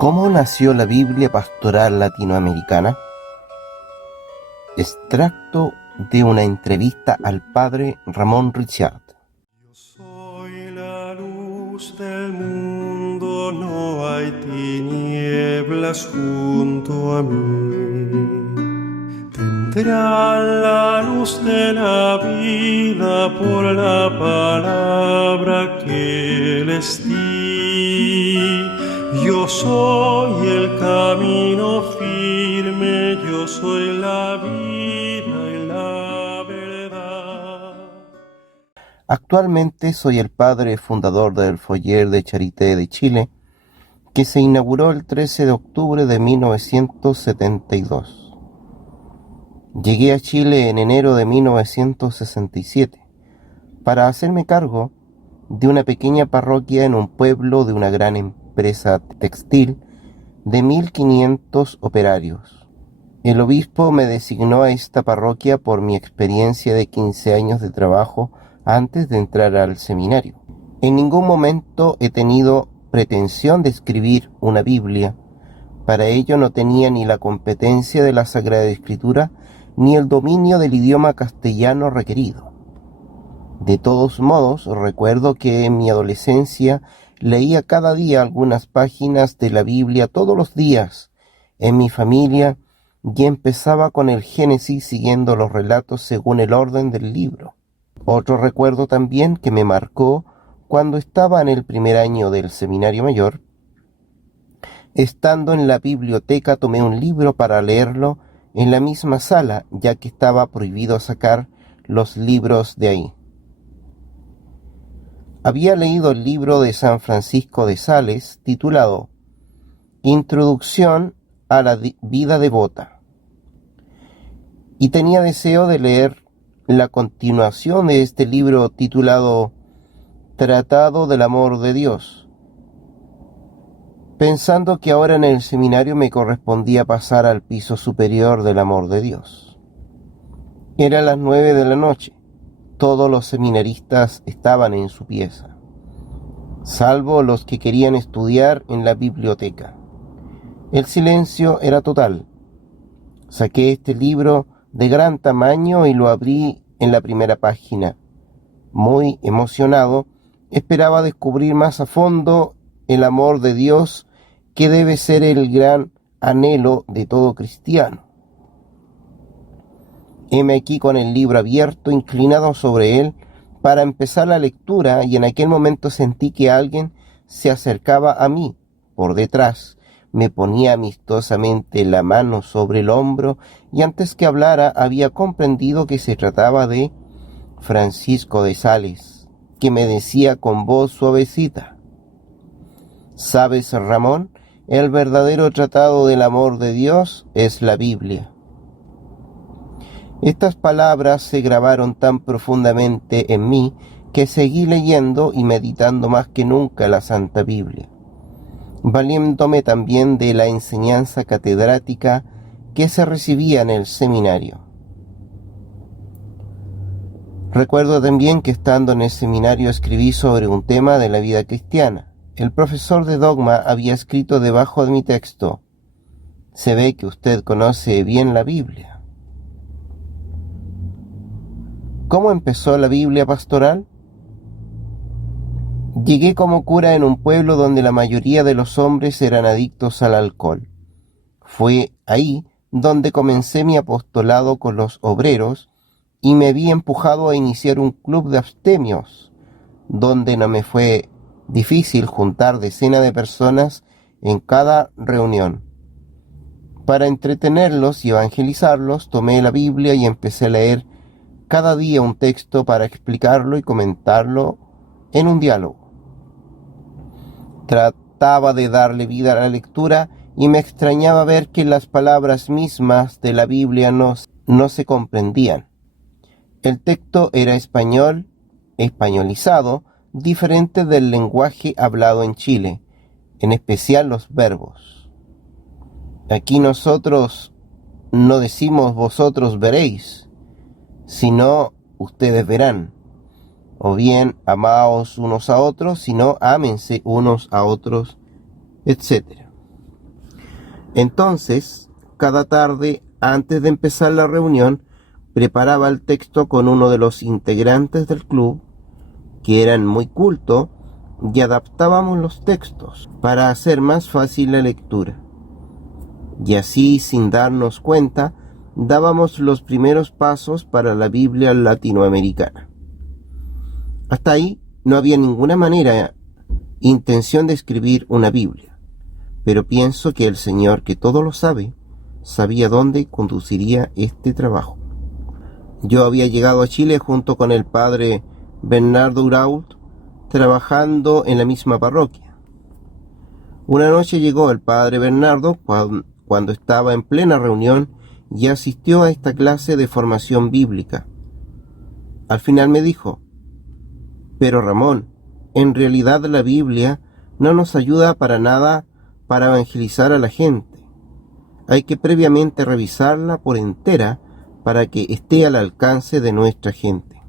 ¿Cómo nació la Biblia pastoral latinoamericana? Extracto de una entrevista al padre Ramón Richard. Yo soy la luz del mundo, no hay tinieblas junto a mí. Tendrán la luz de la vida por la palabra que les di. Yo soy el camino firme, yo soy la vida y la verdad. Actualmente soy el padre fundador del Foyer de Charité de Chile, que se inauguró el 13 de octubre de 1972. Llegué a Chile en enero de 1967 para hacerme cargo de una pequeña parroquia en un pueblo de una gran empresa textil de 1.500 operarios. El obispo me designó a esta parroquia por mi experiencia de 15 años de trabajo antes de entrar al seminario. En ningún momento he tenido pretensión de escribir una Biblia. Para ello no tenía ni la competencia de la Sagrada Escritura ni el dominio del idioma castellano requerido. De todos modos, recuerdo que en mi adolescencia leía cada día algunas páginas de la Biblia todos los días en mi familia y empezaba con el Génesis siguiendo los relatos según el orden del libro. Otro recuerdo también que me marcó cuando estaba en el primer año del seminario mayor. Estando en la biblioteca tomé un libro para leerlo en la misma sala, ya que estaba prohibido sacar los libros de ahí. Había leído el libro de San Francisco de Sales titulado Introducción a la vida devota y tenía deseo de leer la continuación de este libro titulado Tratado del Amor de Dios, pensando que ahora en el seminario me correspondía pasar al piso superior del amor de Dios. Eran las 9 de la noche. Todos los seminaristas estaban en su pieza, salvo los que querían estudiar en la biblioteca. El silencio era total. Saqué este libro de gran tamaño y lo abrí en la primera página. Muy emocionado, esperaba descubrir más a fondo el amor de Dios, que debe ser el gran anhelo de todo cristiano. Heme aquí con el libro abierto, inclinado sobre él, para empezar la lectura, y en aquel momento sentí que alguien se acercaba a mí por detrás. Me ponía amistosamente la mano sobre el hombro, y antes que hablara había comprendido que se trataba de Francisco de Sales, que me decía con voz suavecita: ¿Sabes, Ramón? El verdadero tratado del amor de Dios es la Biblia. Estas palabras se grabaron tan profundamente en mí que seguí leyendo y meditando más que nunca la Santa Biblia, valiéndome también de la enseñanza catedrática que se recibía en el seminario. Recuerdo también que estando en el seminario escribí sobre un tema de la vida cristiana. El profesor de dogma había escrito debajo de mi texto: se ve que usted conoce bien la Biblia. ¿Cómo empezó la Biblia pastoral? Llegué como cura en un pueblo donde la mayoría de los hombres eran adictos al alcohol. Fue ahí donde comencé mi apostolado con los obreros y me vi empujado a iniciar un club de abstemios, donde no me fue difícil juntar decenas de personas en cada reunión. Para entretenerlos y evangelizarlos, tomé la Biblia y empecé a leer cada día un texto para explicarlo y comentarlo en un diálogo. Trataba de darle vida a la lectura y me extrañaba ver que las palabras mismas de la Biblia no se comprendían. El texto era españolizado, diferente del lenguaje hablado en Chile, en especial los verbos. Aquí nosotros no decimos vosotros veréis, sino ustedes verán. O bien amaos unos a otros, sino ámense unos a otros, etc. Entonces, cada tarde, antes de empezar la reunión, preparaba el texto con uno de los integrantes del club, que eran muy cultos, y adaptábamos los textos para hacer más fácil la lectura. Y así, sin darnos cuenta, dábamos los primeros pasos para la Biblia latinoamericana. Hasta ahí no había ninguna intención de escribir una Biblia, pero pienso que el Señor, que todo lo sabe, sabía dónde conduciría este trabajo. Yo había llegado a Chile junto con el padre Bernardo Urault, trabajando en la misma parroquia. Una noche llegó el padre Bernardo cuando estaba en plena reunión y asistió a esta clase de formación bíblica. Al final me dijo: pero Ramón, en realidad la Biblia no nos ayuda para nada para evangelizar a la gente. Hay que previamente revisarla por entera para que esté al alcance de nuestra gente.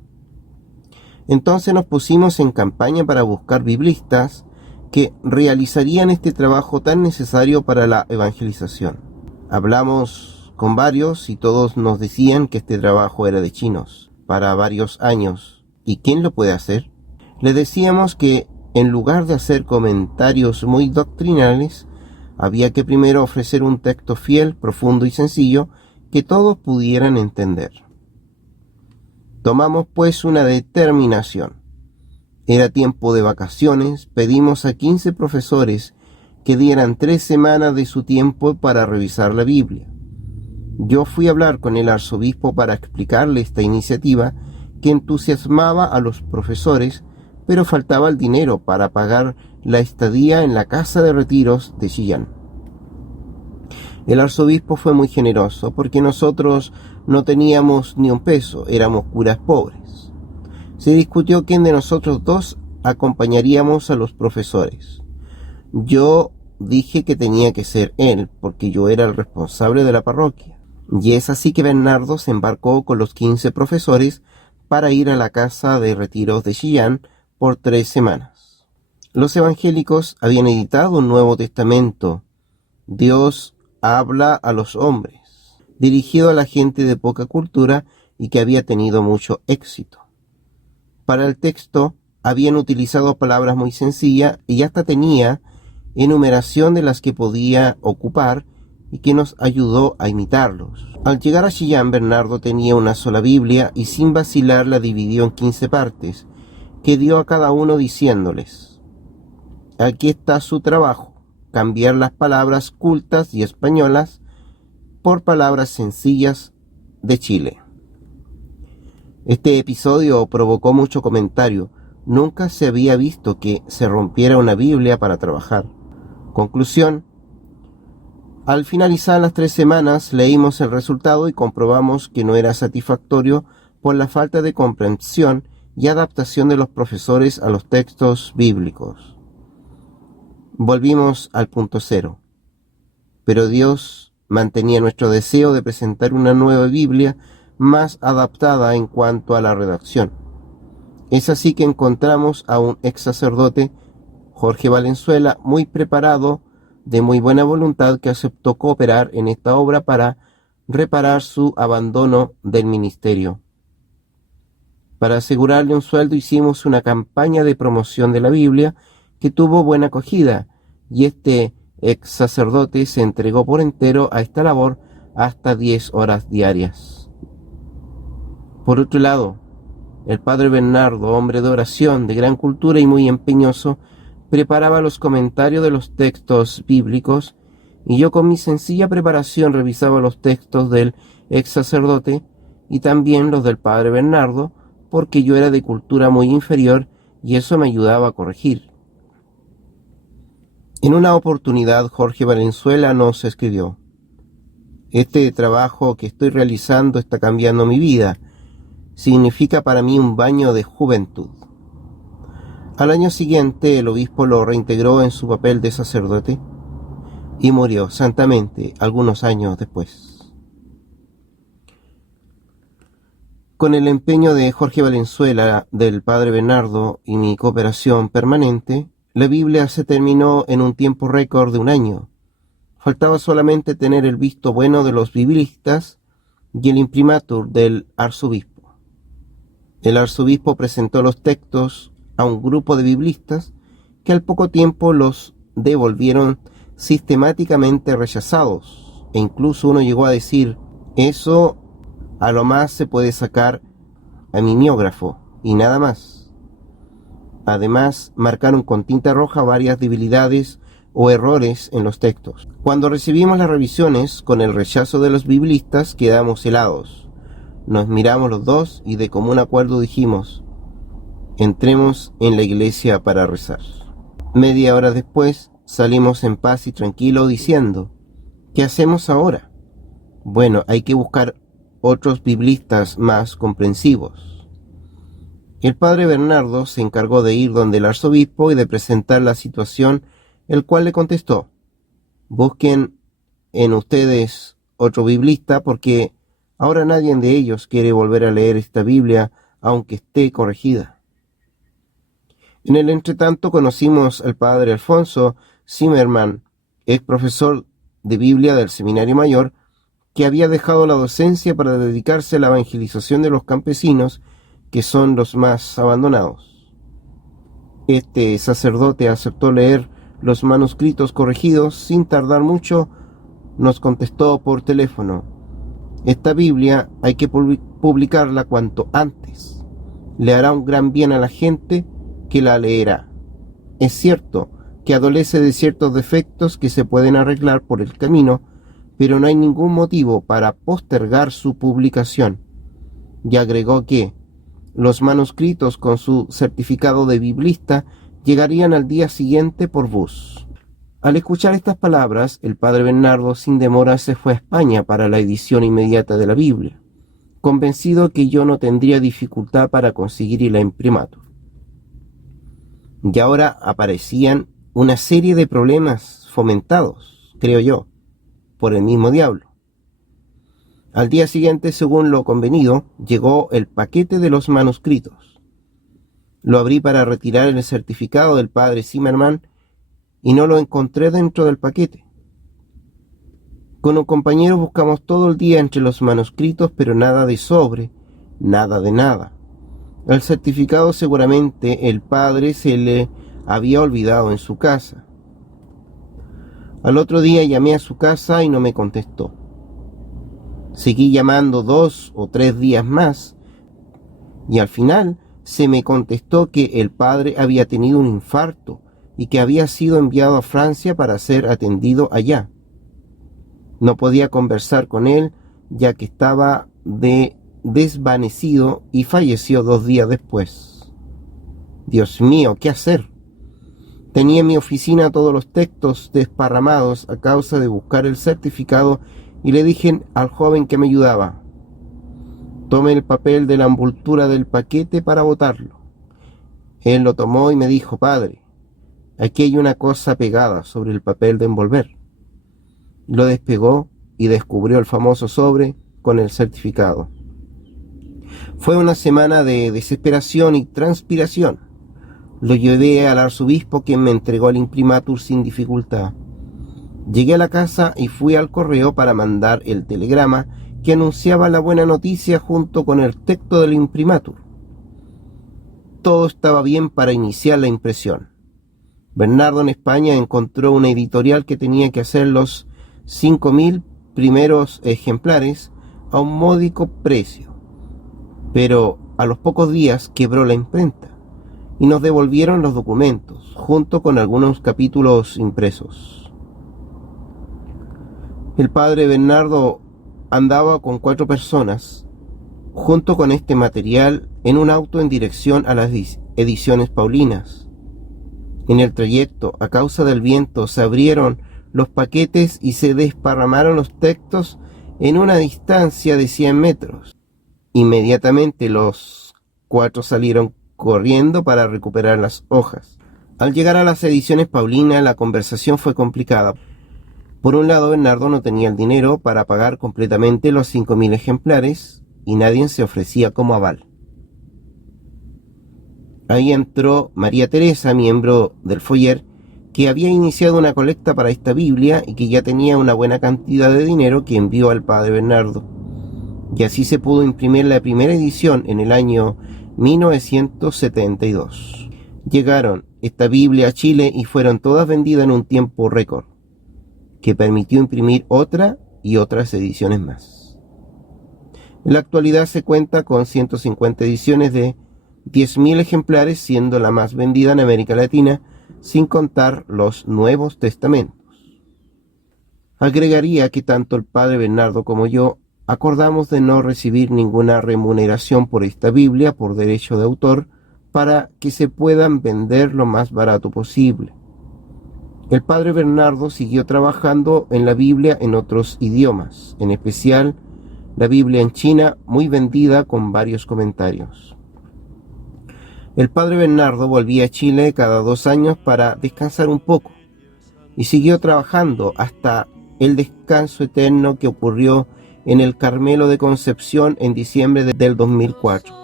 Entonces nos pusimos en campaña para buscar biblistas que realizarían este trabajo tan necesario para la evangelización. Hablamos con varios y todos nos decían que este trabajo era de chinos, para varios años. ¿Y quién lo puede hacer? Le decíamos que en lugar de hacer comentarios muy doctrinales, había que primero ofrecer un texto fiel, profundo y sencillo que todos pudieran entender. Tomamos pues una determinación. Era tiempo de vacaciones, pedimos a 15 profesores que dieran 3 semanas de su tiempo para revisar la Biblia. Yo fui a hablar con el arzobispo para explicarle esta iniciativa que entusiasmaba a los profesores, pero faltaba el dinero para pagar la estadía en la casa de retiros de Chillán. El arzobispo fue muy generoso porque nosotros no teníamos ni un peso, éramos curas pobres. Se discutió quién de nosotros dos acompañaríamos a los profesores. Yo dije que tenía que ser él, porque yo era el responsable de la parroquia. Y es así que Bernardo se embarcó con los 15 profesores para ir a la casa de retiros de Chillán por 3 semanas. Los evangélicos habían editado un Nuevo Testamento, Dios habla a los hombres, dirigido a la gente de poca cultura y que había tenido mucho éxito. Para el texto habían utilizado palabras muy sencillas y hasta tenía enumeración de las que podía ocupar y que nos ayudó a imitarlos. Al llegar a Chillán, Bernardo tenía una sola Biblia y sin vacilar la dividió en 15 partes, que dio a cada uno diciéndoles: aquí está su trabajo, cambiar las palabras cultas y españolas por palabras sencillas de Chile. Este episodio provocó mucho comentario. Nunca se había visto que se rompiera una Biblia para trabajar. Conclusión: al finalizar las 3 semanas leímos el resultado y comprobamos que no era satisfactorio por la falta de comprensión y adaptación de los profesores a los textos bíblicos. Volvimos al punto cero, pero Dios mantenía nuestro deseo de presentar una nueva Biblia más adaptada en cuanto a la redacción. Es así que encontramos a un ex sacerdote, Jorge Valenzuela, muy preparado, de muy buena voluntad, que aceptó cooperar en esta obra para reparar su abandono del ministerio. Para asegurarle un sueldo hicimos una campaña de promoción de la Biblia que tuvo buena acogida, y este ex sacerdote se entregó por entero a esta labor hasta 10 horas diarias. Por otro lado, el padre Bernardo, hombre de oración, de gran cultura y muy empeñoso, preparaba los comentarios de los textos bíblicos, y yo con mi sencilla preparación revisaba los textos del ex sacerdote y también los del padre Bernardo, porque yo era de cultura muy inferior y eso me ayudaba a corregir. En una oportunidad Jorge Valenzuela nos escribió: este trabajo que estoy realizando está cambiando mi vida. Significa para mí un baño de juventud. Al año siguiente el obispo lo reintegró en su papel de sacerdote y murió santamente algunos años después. Con el empeño de Jorge Valenzuela, del padre Bernardo y mi cooperación permanente, la Biblia se terminó en un tiempo récord de 1 año. Faltaba solamente tener el visto bueno de los biblistas y el imprimatur del arzobispo. El arzobispo presentó los textos a un grupo de biblistas que al poco tiempo los devolvieron sistemáticamente rechazados, e incluso uno llegó a decir: eso a lo más se puede sacar a mimeógrafo y nada más. Además, marcaron con tinta roja varias debilidades o errores en los textos. Cuando recibimos las revisiones con el rechazo de los biblistas, quedamos helados. Nos miramos los dos y de común acuerdo dijimos: entremos en la iglesia para rezar. Media hora después salimos en paz y tranquilo diciendo: ¿qué hacemos ahora? Bueno, hay que buscar otros biblistas más comprensivos. El padre Bernardo se encargó de ir donde el arzobispo y de presentar la situación, el cual le contestó: busquen en ustedes otro biblista, porque ahora nadie de ellos quiere volver a leer esta Biblia, aunque esté corregida. En el entretanto conocimos al padre Alfonso Zimmermann, ex profesor de Biblia del Seminario Mayor, que había dejado la docencia para dedicarse a la evangelización de los campesinos, que son los más abandonados. Este sacerdote aceptó leer los manuscritos corregidos. Sin tardar mucho, nos contestó por teléfono: esta Biblia hay que publicarla cuanto antes. Le hará un gran bien a la gente que la leerá. Es cierto que adolece de ciertos defectos que se pueden arreglar por el camino, pero no hay ningún motivo para postergar su publicación. Y agregó que los manuscritos con su certificado de biblista llegarían al día siguiente por bus. Al escuchar estas palabras, el padre Bernardo sin demora se fue a España para la edición inmediata de la Biblia, convencido que yo no tendría dificultad para conseguir la imprimatur. Y ahora aparecían una serie de problemas fomentados, creo yo, por el mismo diablo. Al día siguiente, según lo convenido, llegó el paquete de los manuscritos. Lo abrí para retirar el certificado del padre Zimmermann y no lo encontré dentro del paquete. Con un compañero buscamos todo el día entre los manuscritos, pero nada de sobre, nada de nada. El certificado seguramente el padre se le había olvidado en su casa. Al otro día llamé a su casa y no me contestó. Seguí llamando 2 o 3 días más y al final se me contestó que el padre había tenido un infarto y que había sido enviado a Francia para ser atendido allá. No podía conversar con él, ya que estaba desvanecido y falleció 2 días después. Dios mío, ¿qué hacer? Tenía en mi oficina todos los textos desparramados a causa de buscar el certificado y le dije al joven que me ayudaba: tome el papel de la envoltura del paquete para botarlo. Él lo tomó y me dijo: padre, aquí hay una cosa pegada sobre el papel de envolver. Lo despegó y descubrió el famoso sobre con el certificado. Fue una semana de desesperación y transpiración. Lo llevé al arzobispo, quien me entregó el imprimatur sin dificultad. Llegué a la casa y fui al correo para mandar el telegrama que anunciaba la buena noticia junto con el texto del imprimatur. Todo estaba bien para iniciar la impresión. Bernardo en España encontró una editorial que tenía que hacer los 5.000 primeros ejemplares a un módico precio, pero a los pocos días quebró la imprenta y nos devolvieron los documentos junto con algunos capítulos impresos. El padre Bernardo andaba con 4 personas junto con este material en un auto en dirección a las ediciones paulinas. En el trayecto, a causa del viento, se abrieron los paquetes y se desparramaron los textos en una distancia de 100 metros. Inmediatamente los 4 salieron corriendo para recuperar las hojas. Al llegar a las ediciones paulinas, la conversación fue complicada. Por un lado, Bernardo no tenía el dinero para pagar completamente los 5.000 ejemplares y nadie se ofrecía como aval. Ahí entró María Teresa, miembro del Foyer, que había iniciado una colecta para esta Biblia y que ya tenía una buena cantidad de dinero que envió al padre Bernardo. Y así se pudo imprimir la primera edición en el año 1972. Llegaron esta Biblia a Chile y fueron todas vendidas en un tiempo récord, que permitió imprimir otra y otras ediciones más. En la actualidad se cuenta con 150 ediciones de 10.000 ejemplares, siendo la más vendida en América Latina, sin contar los Nuevos Testamentos. Agregaría que tanto el padre Bernardo como yo acordamos de no recibir ninguna remuneración por esta Biblia por derecho de autor para que se puedan vender lo más barato posible. El padre Bernardo siguió trabajando en la Biblia en otros idiomas, en especial la Biblia en China, muy vendida con varios comentarios. El padre Bernardo volvía a Chile cada 2 años para descansar un poco y siguió trabajando hasta el descanso eterno que ocurrió en el Carmelo de Concepción en diciembre del 2004.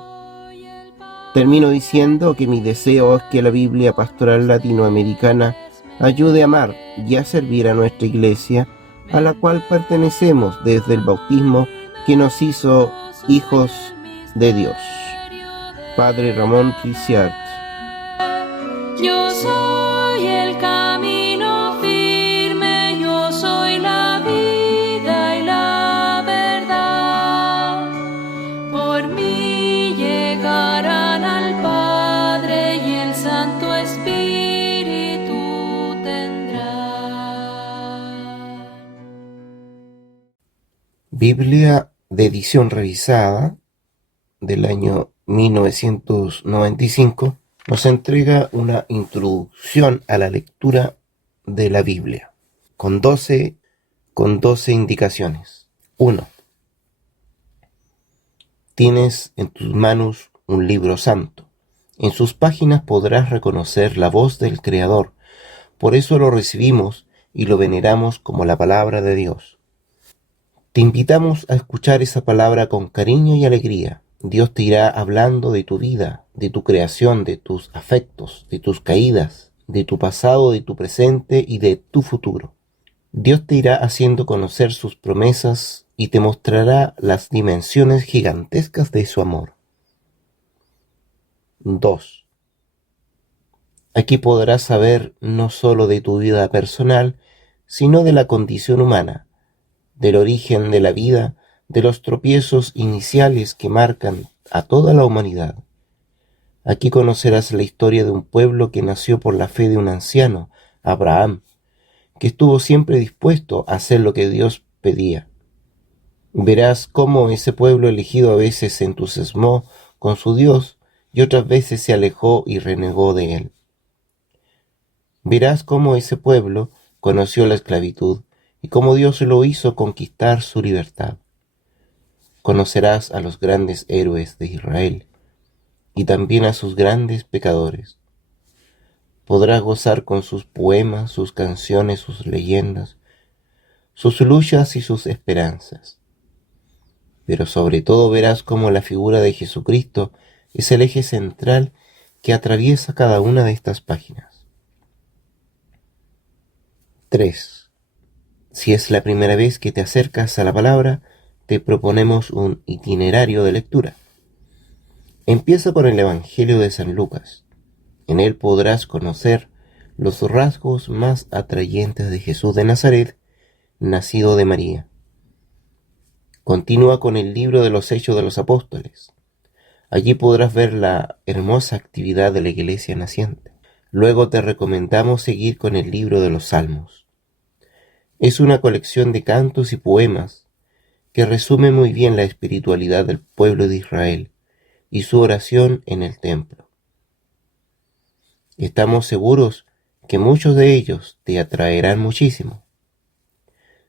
Termino diciendo que mi deseo es que la Biblia Pastoral Latinoamericana ayude a amar y a servir a nuestra iglesia, a la cual pertenecemos desde el bautismo que nos hizo hijos de Dios. Padre Ramón Priciart. Yo soy el camino firme, yo soy la vida y la verdad. Por mí llegarán al Padre y el Santo Espíritu tendrán. Biblia de edición revisada del año 1995 nos entrega una introducción a la lectura de la Biblia con 12 indicaciones. 1. Tienes en tus manos un libro santo. En sus páginas podrás reconocer la voz del Creador. Por eso lo recibimos y lo veneramos como la palabra de Dios. Te invitamos a escuchar esa palabra con cariño y alegría. Dios te irá hablando de tu vida, de tu creación, de tus afectos, de tus caídas, de tu pasado, de tu presente y de tu futuro. Dios te irá haciendo conocer sus promesas y te mostrará las dimensiones gigantescas de su amor. 2. Aquí podrás saber no solo de tu vida personal, sino de la condición humana, del origen de la vida, de los tropiezos iniciales que marcan a toda la humanidad. Aquí conocerás la historia de un pueblo que nació por la fe de un anciano, Abraham, que estuvo siempre dispuesto a hacer lo que Dios pedía. Verás cómo ese pueblo elegido a veces se entusiasmó con su Dios y otras veces se alejó y renegó de él. Verás cómo ese pueblo conoció la esclavitud y cómo Dios lo hizo conquistar su libertad. Conocerás a los grandes héroes de Israel y también a sus grandes pecadores. Podrás gozar con sus poemas, sus canciones, sus leyendas, sus luchas y sus esperanzas. Pero sobre todo verás cómo la figura de Jesucristo es el eje central que atraviesa cada una de estas páginas. 3. Si es la primera vez que te acercas a la palabra, te proponemos un itinerario de lectura. Empieza con el Evangelio de San Lucas. En él podrás conocer los rasgos más atrayentes de Jesús de Nazaret, nacido de María. Continúa con el libro de los Hechos de los Apóstoles. Allí podrás ver la hermosa actividad de la iglesia naciente. Luego te recomendamos seguir con el libro de los Salmos. Es una colección de cantos y poemas que resume muy bien la espiritualidad del pueblo de Israel y su oración en el templo. Estamos seguros que muchos de ellos te atraerán muchísimo.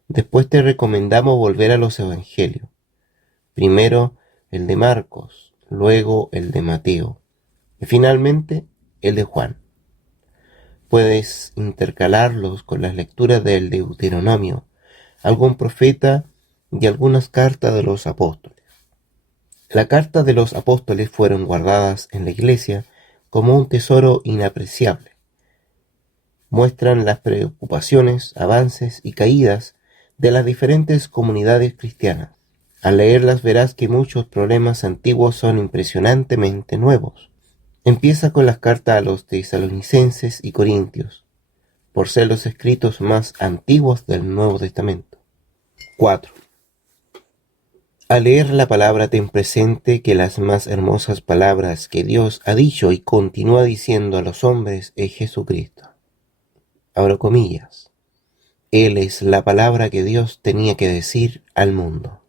Después te recomendamos volver a los evangelios. Primero el de Marcos, luego el de Mateo y finalmente el de Juan. Puedes intercalarlos con las lecturas del Deuteronomio, algún profeta y algunas cartas de los apóstoles. Las cartas de los apóstoles fueron guardadas en la iglesia como un tesoro inapreciable. muestran las preocupaciones, avances y caídas de las diferentes comunidades cristianas. Al leerlas verás que muchos problemas antiguos son impresionantemente nuevos. Empieza con las cartas a los tesalonicenses y corintios, por ser los escritos más antiguos del Nuevo Testamento. 4. Al leer la palabra ten presente que las más hermosas palabras que Dios ha dicho y continúa diciendo a los hombres es Jesucristo. Abro comillas. Él es la palabra que Dios tenía que decir al mundo.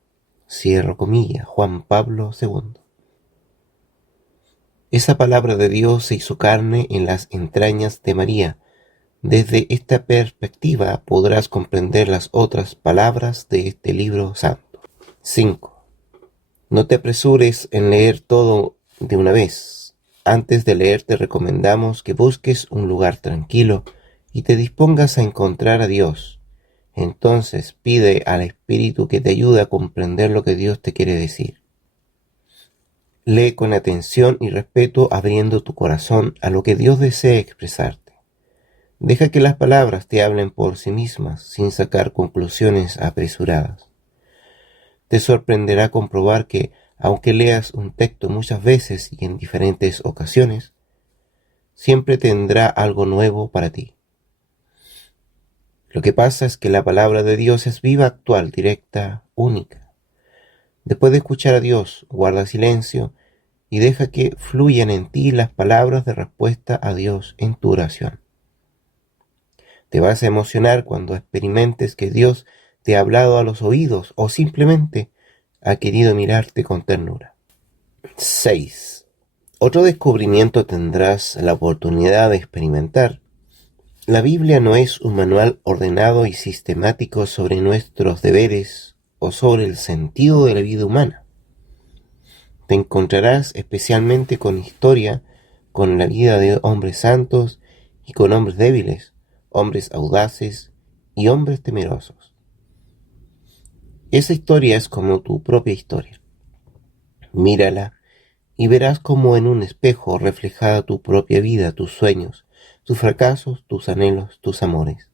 Cierro comillas. Juan Pablo II. Esa palabra de Dios se hizo carne en las entrañas de María. Desde esta perspectiva podrás comprender las otras palabras de este libro santo. 5. No te apresures en leer todo de una vez. Antes de leer te recomendamos que busques un lugar tranquilo y te dispongas a encontrar a Dios. Entonces pide al Espíritu que te ayude a comprender lo que Dios te quiere decir. Lee con atención y respeto abriendo tu corazón a lo que Dios desea expresarte. Deja que las palabras te hablen por sí mismas sin sacar conclusiones apresuradas. Te sorprenderá comprobar que, aunque leas un texto muchas veces y en diferentes ocasiones, siempre tendrá algo nuevo para ti. Lo que pasa es que la palabra de Dios es viva, actual, directa, única. Después de escuchar a Dios, guarda silencio y deja que fluyan en ti las palabras de respuesta a Dios en tu oración. Te vas a emocionar cuando experimentes que Dios te ha hablado a los oídos o simplemente ha querido mirarte con ternura. 6. Otro descubrimiento tendrás la oportunidad de experimentar. La Biblia no es un manual ordenado y sistemático sobre nuestros deberes o sobre el sentido de la vida humana. Te encontrarás especialmente con historia, con la vida de hombres santos y con hombres débiles, hombres audaces y hombres temerosos. Esa historia es como tu propia historia. Mírala y verás como en un espejo reflejada tu propia vida, tus sueños, tus fracasos, tus anhelos, tus amores.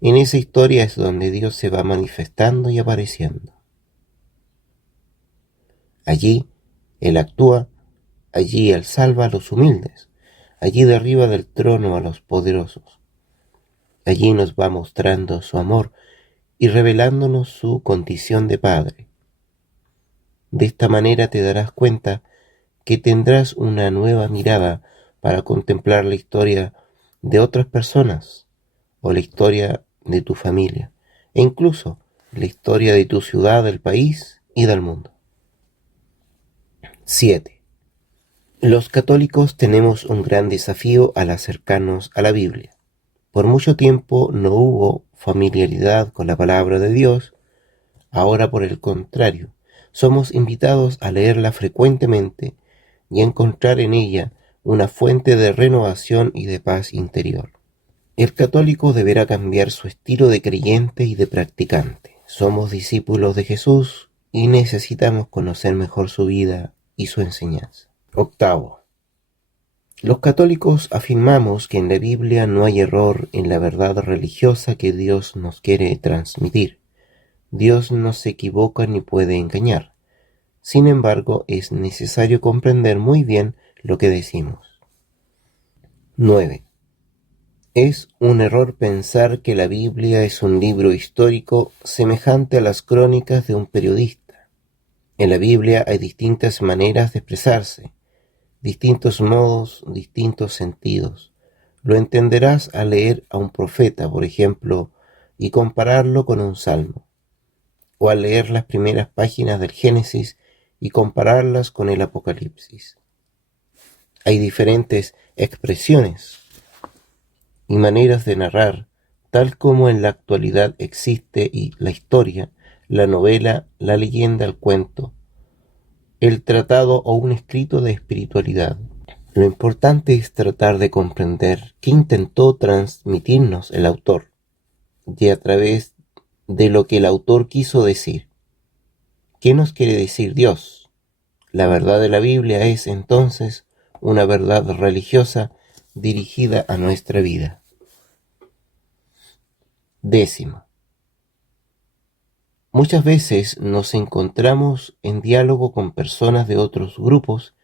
En esa historia es donde Dios se va manifestando y apareciendo. Allí Él actúa, allí Él salva a los humildes, allí derriba del trono a los poderosos. Allí nos va mostrando su amor y revelándonos su condición de Padre. De esta manera te darás cuenta que tendrás una nueva mirada para contemplar la historia de otras personas o la historia de tu familia e incluso la historia de tu ciudad, del país y del mundo. 7. Los católicos tenemos un gran desafío al acercarnos a la Biblia. Por mucho tiempo no hubo familiaridad con la palabra de Dios. Ahora, por el contrario, somos invitados a leerla frecuentemente y a encontrar en ella una fuente de renovación y de paz interior. El católico deberá cambiar su estilo de creyente y de practicante. Somos discípulos de Jesús y necesitamos conocer mejor su vida y su enseñanza. 8. Los católicos afirmamos que en la Biblia no hay error en la verdad religiosa que Dios nos quiere transmitir. Dios no se equivoca ni puede engañar. Sin embargo, es necesario comprender muy bien lo que decimos. 9. Es un error pensar que la Biblia es un libro histórico semejante a las crónicas de un periodista. En la Biblia hay distintas maneras de expresarse, distintos modos, distintos sentidos. Lo entenderás al leer a un profeta, por ejemplo, y compararlo con un salmo, o al leer las primeras páginas del Génesis y compararlas con el Apocalipsis. Hay diferentes expresiones y maneras de narrar, tal como en la actualidad existe y la historia, la novela, la leyenda, el cuento, el tratado o un escrito de espiritualidad. Lo importante es tratar de comprender qué intentó transmitirnos el autor y a través de lo que el autor quiso decir. ¿Qué nos quiere decir Dios? La verdad de la Biblia es entonces una verdad religiosa dirigida a nuestra vida. 10. Muchas veces nos encontramos en diálogo con personas de otros grupos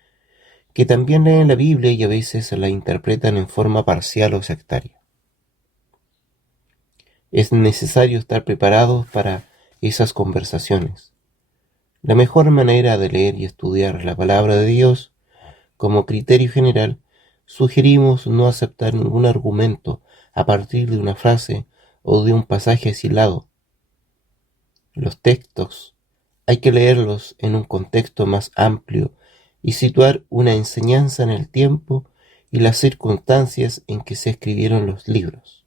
que también leen la Biblia y a veces la interpretan en forma parcial o sectaria. Es necesario estar preparados para esas conversaciones. La mejor manera de leer y estudiar la palabra de Dios, como criterio general, sugerimos no aceptar ningún argumento a partir de una frase o de un pasaje aislado. Los textos hay que leerlos en un contexto más amplio y situar una enseñanza en el tiempo y las circunstancias en que se escribieron los libros.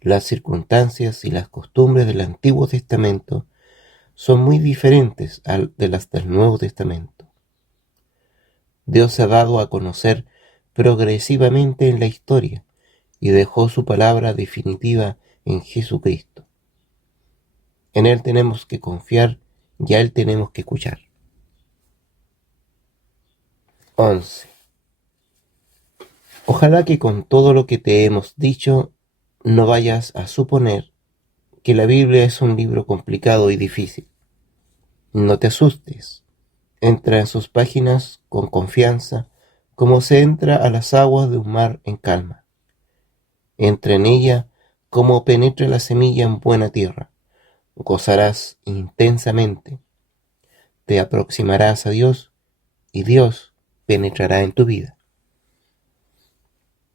Las circunstancias y las costumbres del Antiguo Testamento son muy diferentes de las del Nuevo Testamento. Dios se ha dado a conocer progresivamente en la historia y dejó su palabra definitiva en Jesucristo. En Él tenemos que confiar y a Él tenemos que escuchar. 11. Ojalá que con todo lo que te hemos dicho no vayas a suponer que la Biblia es un libro complicado y difícil. No te asustes. Entra en sus páginas con confianza, como se entra a las aguas de un mar en calma. Entra en ella como penetra la semilla en buena tierra. Gozarás intensamente. Te aproximarás a Dios y Dios penetrará en tu vida.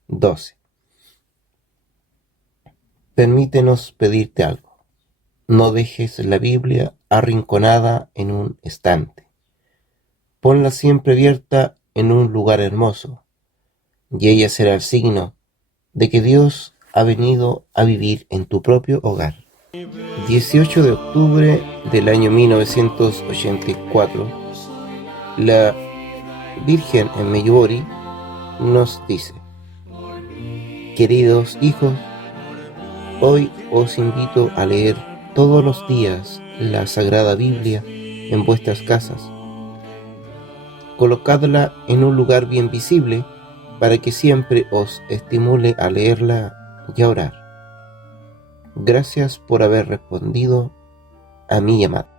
12. Permítenos pedirte algo. No dejes la Biblia arrinconada en un estante. Ponla siempre abierta en un lugar hermoso, y ella será el signo de que Dios ha venido a vivir en tu propio hogar. 18 de octubre del año 1984, la Virgen en Medjugorje nos dice: queridos hijos, hoy os invito a leer todos los días la Sagrada Biblia en vuestras casas. Colocadla en un lugar bien visible para que siempre os estimule a leerla y a orar. Gracias por haber respondido a mi llamada.